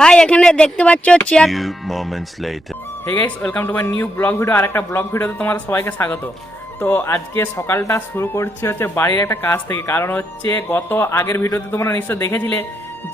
ভাই এখানে দেখতে পাচ্ছ chair. Moments later. Hey guys welcome to my new blog video আর একটা ব্লগ ভিডিওতে তোমাদের সবাইকে স্বাগত। তো আজকে সকালটা শুরু করছি হচ্ছে বাড়ির একটা কাজ থেকে কারণ হচ্ছে গত আগের ভিডিওতে তোমরা নিশ্চয় দেখেছিলে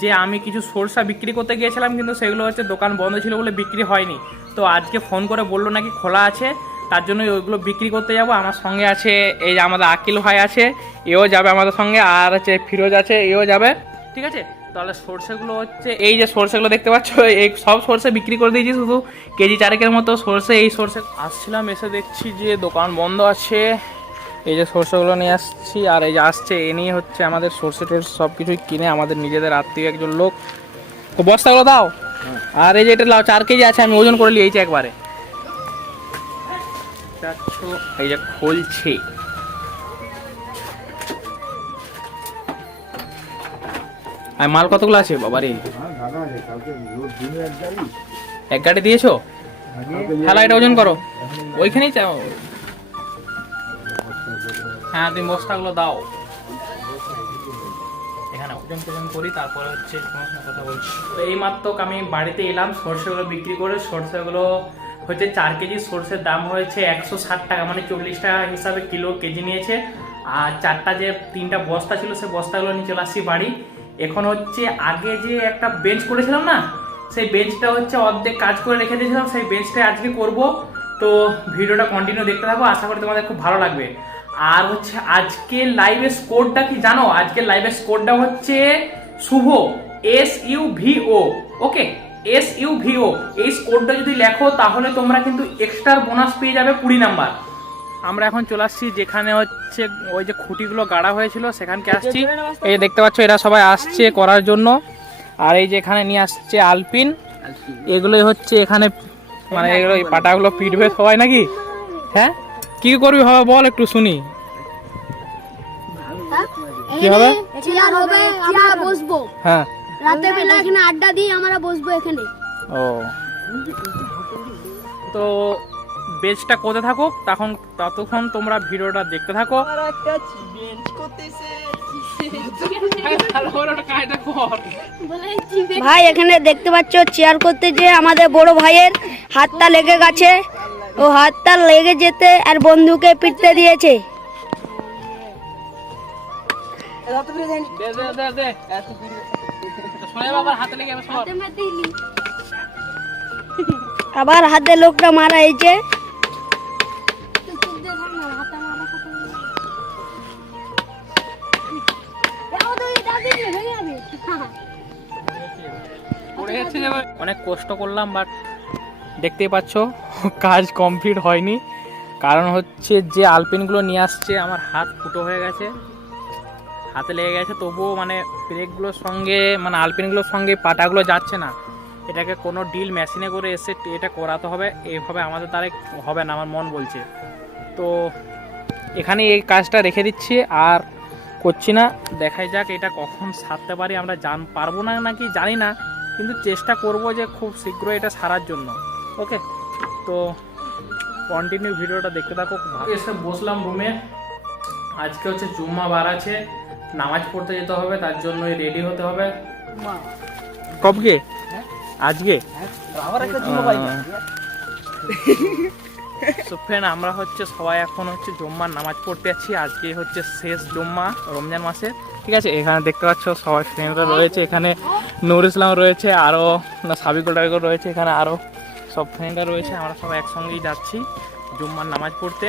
যে আমি কিছু সরষা বিক্রি করতে গিয়েছিলাম কিন্তু সেগুলো হচ্ছে দোকান বন্ধ ছিল বলে বিক্রি হয়নি। তো আজকে ফোন করে বলল নাকি খোলা আছে। তার জন্য ওইগুলো বিক্রি করতে যাব। আমার সঙ্গে আছে এই যে আমাদের আকিল ভাই আছে এও যাবে আমাদের সঙ্গে আর হচ্ছে ফিরোজ আছে এও যাবে ঠিক আছে? তাহলে সর্ষেগুলো হচ্ছে এই যে সর্ষেগুলো দেখতে পাচ্ছ এই সব সর্ষে বিক্রি করে দিয়েছি শুধু কেজি চারেকের মতো সর্ষে। এই সর্ষে আসছিলাম এসে দেখছি যে দোকান বন্ধ আছে। এই যে সর্ষেগুলো নিয়ে আসছি আর এই যে আসছে এ নিয়ে হচ্ছে আমাদের সর্ষে টর্ষে সব কিছুই কিনে আমাদের নিজেদের আত্মীয় একজন লোক। তো বস্তাগুলো দাও। আর এই যে এটা লাও চার কেজি আছে আমি ওজন করে নিয়েছি একবারে। যাচ্ছ, এই যে খুলছে। আর মাল কতগুলো আছে বাবারে এক গাড়ি। দিয়েছ? থালা এটা ওজন করো। ওইখানেই চাও? হ্যাঁ তুমি বস্তাগুলো দাও। এখানে ওজন টোজন করি তারপরে হচ্ছে তোমার কথা বলছি। তো এই মাত্র আমি বাড়িতে এলাম সর্ষেগুলো বিক্রি করে সর্ষেগুলো হচ্ছে চার কেজি সর্ষের দাম হয়েছে একশো ষাট টাকা মানে চল্লিশ টাকা হিসাবে কিলো কেজি নিয়েছে। আর চারটা যে তিনটা বস্তা ছিল, সে বস্তাগুলো নিয়ে চলে আসছি বাড়ি। এখন হচ্ছে আগে যে একটা বেঞ্চ করেছিলাম না, সেই বেঞ্চটা হচ্ছে অর্ধেক কাজ করে রেখে দিয়েছিলাম, সেই বেঞ্চটা আজকে করব। তো ভিডিওটা কন্টিনিউ দেখতে থাকো, আশা করি তোমাদের খুব ভালো লাগবে। আর হচ্ছে আজকে লাইভের স্কোরটা কি জানো? আজকে লাইভের স্কোরটা হচ্ছে Shubho S U V O okay S U V O এই স্কোরটা যদি লেখো তাহলে তোমরা কিন্তু এক্সট্রা বোনাস পেয়ে যাবে কুড়ি নাম্বার আমরা এখন চলে আসছি যেখানে হচ্ছে ওই যে খুঁটিগুলো গাড়া হয়েছিল সেখানকে আসছি। এই যে দেখতে পাচ্ছ এরা সবাই আসছে করার জন্য। আর এই যে এখানে নিয়ে আসছে আলপিন। এগুলোই হচ্ছে এখানে মানে এগুলো এই পাটাগুলো পিটবে সবাই নাকি? হ্যাঁ? কি করবি হবে বল একটু শুনি। কি হবে? হবে আমরা বসবো। হ্যাঁ। রাতের বেলা এখানে আড্ডা দিই আমরা বসবো এখানে। ও। তো বেচটা করতে থাকো? তখন ততক্ষণ তোমরা ভিডিওটা দেখতে থাকো। ভাই এখানে দেখতে পাচ্ছ চেয়ার করতে যে আমাদের বড় ভাইয়ের হাতটা লেগে গেছে। ও হাতটা লেগে যেতে আর বন্ধুকে পিটতে দিয়েছে। দে দে দে আবার হাতে লোকটা মারা হয়েছে। যে অনেক কষ্ট করলাম বাট দেখতেই পাচ্ছ কাজ কমপ্লিট হয়নি। কারণ হচ্ছে যে আলপিনগুলো নিয়ে আসছে আমার হাত ফুটো হয়ে গেছে। হাতে লেগে গেছে, তবুও মানে ব্রেকগুলোর সঙ্গে মানে আলপিনগুলোর সঙ্গে পাটাগুলো যাচ্ছে না। এটাকে কোনো ডিল মেশিনে করে এসে এটা করাতে হবে এইভাবে আমাদের দ্বারা হবে না, আমার মন বলছে। তো এখানে এই কাজটা রেখে দিচ্ছি, আর করছি না। দেখাই যাক এটা কখন সারতে পারি, আমরা জান, পারব না নাকি জানি না, কিন্তু চেষ্টা করব যে খুব শীঘ্রই এটা সারার জন্য। ওকে? তো কন্টিনিউ ভিডিওটা দেখতে থাকো এসে বসলাম রুমে আজকে হচ্ছে জুম্মা বার আছে। নামাজ পড়তে যেতে হবে তার জন্য রেডি হতে হবে। কবকে? আজকে? তো ফ্রেন্ড আমরা হচ্ছে সবাই এখন হচ্ছে জুম্মার নামাজ পড়তে যাচ্ছি। আজকে হচ্ছে শেষ জুম্মা রমজান মাসে। ঠিক আছে এখানে দেখতে পাচ্ছ সবাই ফ্রেন্ডরা রয়েছে। এখানে নুর ইসলাম রয়েছে আরও না সাবিকুল টাবিকুল রয়েছে এখানে আরও সব ফ্রেন্ডরা রয়েছে। আমরা সবাই একসঙ্গেই যাচ্ছি জুম্মার নামাজ পড়তে।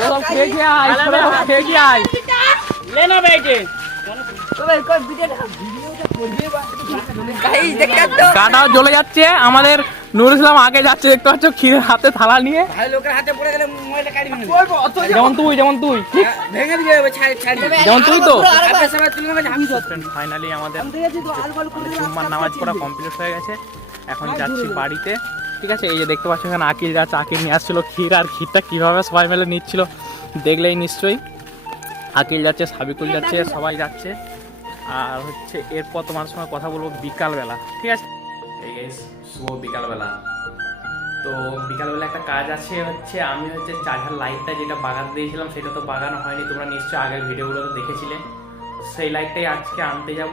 সব খেয়ে খেয়ে আয় সব খেয়ে খেয়ে আয় গাটাও জ্বলে যাচ্ছে আমাদের নুর ইসলাম আগে যাচ্ছে দেখতে পাচ্ছ ক্ষীরের হাতে থালা নিয়ে। যেমন তুই যেমন তুই। যেমন তুই তো। ফাইনালি আমাদের জুম্মার নামাজ পড়া কমপ্লিট হয়ে গেছে। এখন যাচ্ছি বাড়িতে। ঠিক আছে এই যে দেখতে পাচ্ছ এখানে আকিল যাচ্ছে আকিল নিয়ে আসছিল ক্ষীর আর ক্ষীরটা কীভাবে সবাই মিলে নিচ্ছিল দেখলেই নিশ্চয়ই। আকিল যাচ্ছে সাবিকুল যাচ্ছে সবাই যাচ্ছে। আর হচ্ছে এরপর তোমার সঙ্গে কথা বলব বিকালবেলা, ঠিক আছে? শুভ বিকালবেলা। তো বিকালবেলা একটা কাজ আছে, হচ্ছে আমি হচ্ছে চার্জার লাইটটা যেটা বাগান দিয়েছিলাম, সেটা তো বাগানো হয়নি, তোমরা নিশ্চয়ই আগের ভিডিওগুলোতে দেখেছিলে। সেই লাইটটাই আজকে আনতে যাব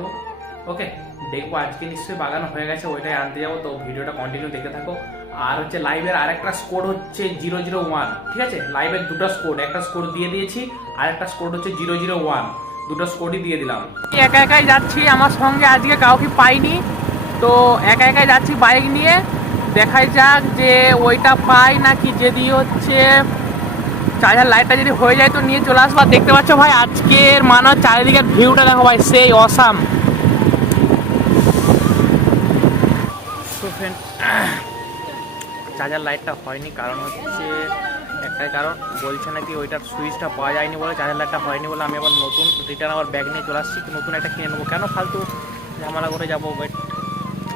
ওকে দেখব, আজকে নিশ্চয়ই বাগানো হয়ে গেছে, ওইটাই আনতে যাব, তো ভিডিওটা কন্টিনিউ দেখতে থাকো। আর হচ্ছে লাইভের আরেকটা স্কোর হচ্ছে জিরো জিরো ওয়ান ঠিক আছে? লাইভের দুটো স্কোর একটা স্কোর দিয়ে দিয়েছি আর একটা স্কোর হচ্ছে জিরো জিরো ওয়ান দুটো স্কোরই দিয়ে দিলাম। একা একাই যাচ্ছি, আমার সঙ্গে আজকে কাউকে পাইনি। তো একা একাই যাচ্ছি বাইক নিয়ে। দেখাই যাক যে ওইটা পাই নাকি যদি হচ্ছে চার্জার লাইটটা যদি হয়ে যায় তো নিয়ে চলে আসব। দেখতে পাচ্ছ ভাই, আজকের মানে চারিদিকের ভিউটা দেখো ভাই, সেই অসাম চার্জার লাইটটা হয়নি, কারণ হচ্ছে একটাই কারণ, বলছে নাকি ওইটার সুইচটা পাওয়া যায়নি বলে, চার্জার লাইটটা হয়নি বলে আমি আবার নতুন রিটার্ন আবার ব্যাগ নিয়ে চলে আসছি নতুন একটা কিনে নেব? কেন ফালতু ঝামেলা করে যাব? বাট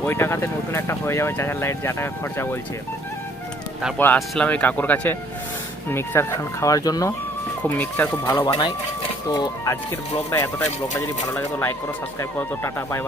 ওই টাকাতে নতুন একটা হয়ে যাবে চার্জার লাইট, যা টাকা খরচা বলছে। তারপর আসছিলাম এই কাকুর কাছে মিক্সার খাওয়ার জন্য। খুব মিক্সার খুব ভালো বানায়। তো আজকের ব্লগটা এতটাই। ব্লগটা যদি ভালো লাগে তো লাইক করো সাবস্ক্রাইব করো। তো টাটা বাই বাই